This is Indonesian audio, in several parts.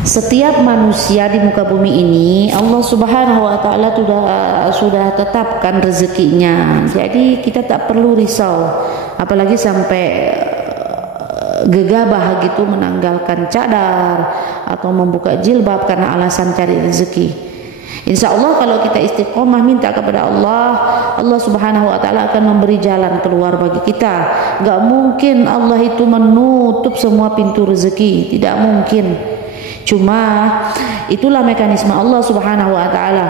Setiap manusia di muka bumi ini Allah Subhanahu wa taala sudah tetapkan rezekinya. Jadi kita tak perlu risau, apalagi sampai gegabah gitu menanggalkan cadar atau membuka jilbab karena alasan cari rezeki. Insya Allah kalau kita istiqomah minta kepada Allah, Allah Subhanahu wa taala akan memberi jalan keluar bagi kita. Gak mungkin Allah itu menutup semua pintu rezeki, tidak mungkin. Cuma itulah mekanisme Allah Subhanahu wa taala,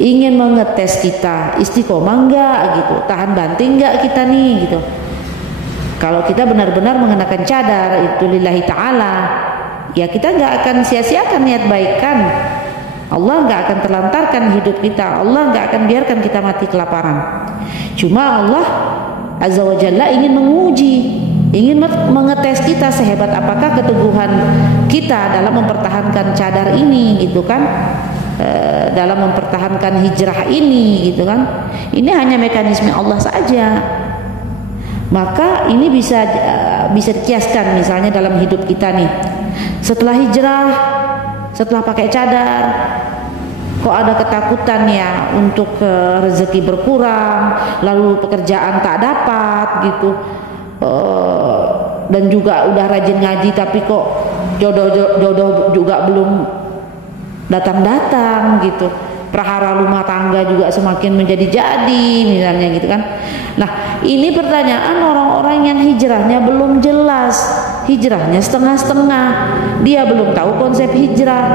ingin mengetes kita istiqomah enggak gitu, tahan banting enggak kita nih gitu. Kalau kita benar-benar mengenakan cadar itu lillahi ta'ala, ya kita nggak akan sia-siakan niat baikan. Allah nggak akan terlantarkan hidup kita, Allah nggak akan biarkan kita mati kelaparan. Cuma Allah Azza wa Jalla ingin menguji, ingin mengetes kita sehebat apakah keteguhan kita dalam mempertahankan cadar ini gitu kan, dalam mempertahankan hijrah ini gitu kan. Ini hanya mekanisme Allah saja. Maka ini bisa dikiaskan misalnya dalam hidup kita nih. Setelah hijrah, setelah pakai cadar, kok ada ketakutan ya untuk rezeki berkurang, lalu pekerjaan tak dapat gitu, dan juga udah rajin ngaji tapi kok jodoh juga belum datang-datang gitu. Prahara rumah tangga juga semakin menjadi-jadi misalnya gitu kan. Nah ini pertanyaan orang-orang yang hijrahnya belum jelas, hijrahnya setengah-setengah. Dia belum tahu konsep hijrah,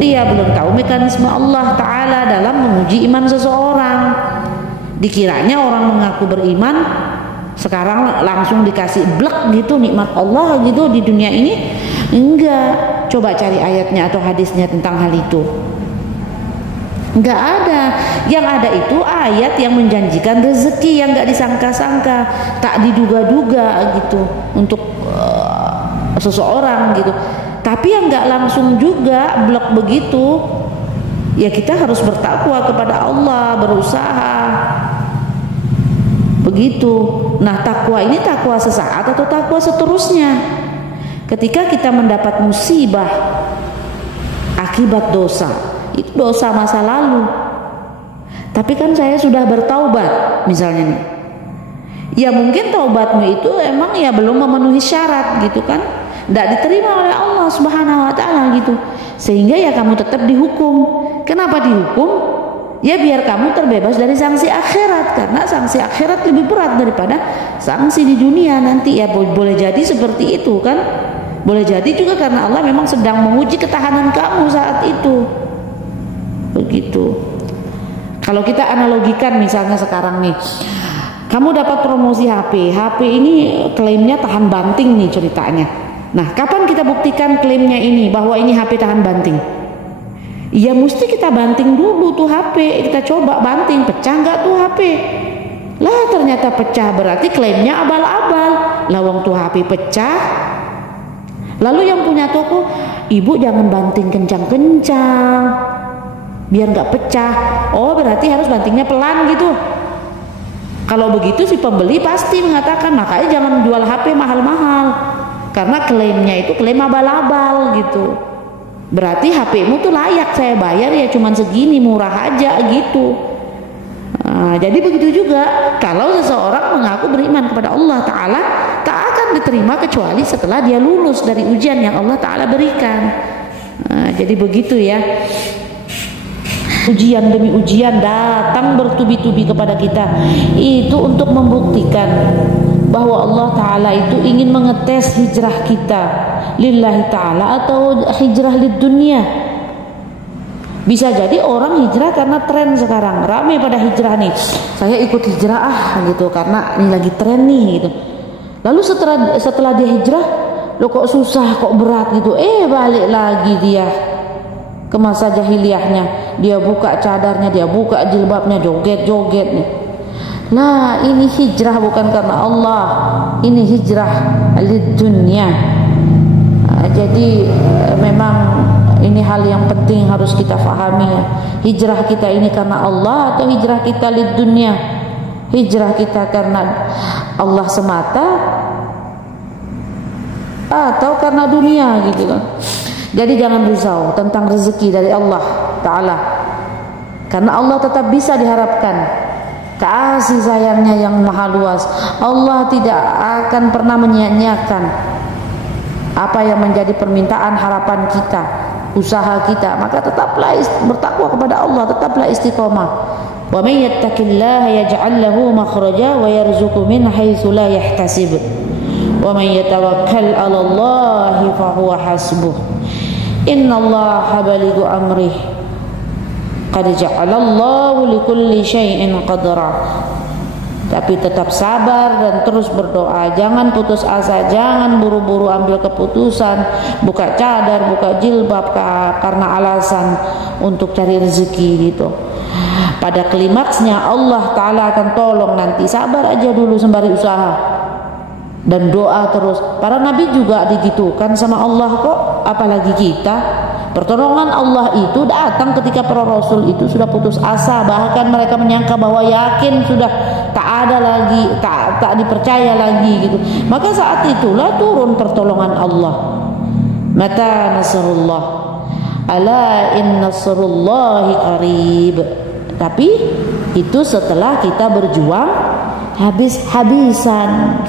dia belum tahu mekanisme Allah Ta'ala dalam menguji iman seseorang. Dikiranya orang mengaku beriman sekarang langsung dikasih blek gitu nikmat Allah gitu di dunia ini. Enggak. Coba cari ayatnya atau hadisnya tentang hal itu. Enggak ada. Yang ada itu ayat yang menjanjikan rezeki yang enggak disangka-sangka, tak diduga-duga gitu untuk seseorang gitu. Tapi yang enggak langsung juga blok begitu, ya kita harus bertakwa kepada Allah, berusaha begitu. Nah takwa ini takwa sesaat atau takwa seterusnya. Ketika kita mendapat musibah akibat dosa, itu dosa masa lalu, tapi kan saya sudah bertaubat misalnya nih, ya mungkin taubatmu itu emang ya belum memenuhi syarat gitu kan, tidak diterima oleh Allah Subhanahu wa taala gitu, sehingga ya kamu tetap dihukum. Kenapa dihukum? Ya biar kamu terbebas dari sanksi akhirat, karena sanksi akhirat lebih berat daripada sanksi di dunia nanti. Ya boleh jadi seperti itu kan, boleh jadi juga karena Allah memang sedang menguji ketahanan kamu saat itu. Begitu. Kalau kita analogikan misalnya sekarang nih, kamu dapat promosi HP ini klaimnya tahan banting nih ceritanya. Nah kapan kita buktikan klaimnya ini bahwa ini HP tahan banting? Ya mesti kita banting dulu tuh HP, kita coba banting, pecah nggak tuh HP? Lah ternyata pecah, berarti klaimnya abal-abal. Lawang tuh HP pecah, lalu yang punya toko, ibu jangan banting kencang-kencang biar nggak pecah. Oh berarti harus bantingnya pelan gitu. Kalau begitu si pembeli pasti mengatakan makanya jangan jual HP mahal-mahal, karena klaimnya itu klaim abal-abal gitu. Berarti HP-mu tuh layak saya bayar ya cuman segini, murah aja gitu. Nah, jadi begitu juga kalau seseorang mengaku beriman kepada Allah Ta'ala, tak akan diterima kecuali setelah dia lulus dari ujian yang Allah Ta'ala berikan. Nah, jadi begitu ya. Ujian demi ujian datang bertubi-tubi kepada kita, itu untuk membuktikan bahwa Allah Ta'ala itu ingin mengetes hijrah kita lillahi ta'ala atau hijrah lid dunia. Bisa jadi orang hijrah karena tren sekarang, rame pada hijrah nih, saya ikut hijrah gitu karena ini lagi tren nih gitu. Lalu setelah dia hijrah, lo kok susah, kok berat gitu, balik lagi dia ke masa jahiliyahnya, dia buka cadarnya, dia buka jilbabnya, joget-joget nih. Nah ini hijrah bukan karena Allah, ini hijrah lid dunya. Jadi memang ini hal yang penting harus kita fahami ya. Hijrah kita ini karena Allah atau hijrah kita lid dunya? Hijrah kita karena Allah semata atau karena dunia gitu kan. Jadi jangan risau tentang rezeki dari Allah Ta'ala, karena Allah tetap bisa diharapkan. Kasih sayangnya yang maha luas, Allah tidak akan pernah menyia-nyiakan apa yang menjadi permintaan harapan kita, usaha kita. Maka tetaplah bertakwa kepada Allah, tetaplah istiqomah. Wa may yattaqillaha yaj'al lahu makhraja wa yarzuqhu min haitsu la yahtasib. Wa may yatawakkal 'ala Allahi fa huwa hasbuh. Innallaha balighu amrih. Qad ja'alallahu likulli syai'in qadra. Tapi tetap sabar dan terus berdoa, jangan putus asa, jangan buru-buru ambil keputusan, buka cadar, buka jilbab karena alasan untuk cari rezeki gitu. Pada klimaksnya Allah Ta'ala akan tolong nanti. Sabar aja dulu sembari usaha dan doa terus. Para nabi juga digitukan sama Allah kok, apalagi kita. Pertolongan Allah itu datang ketika para rasul itu sudah putus asa, bahkan mereka menyangka bahwa yakin sudah tak ada lagi, tak dipercaya lagi gitu. Maka saat itulah turun pertolongan Allah. Mata nasrullah, ala inna nasrullahi qarib. Tapi itu setelah kita berjuang habis-habisan,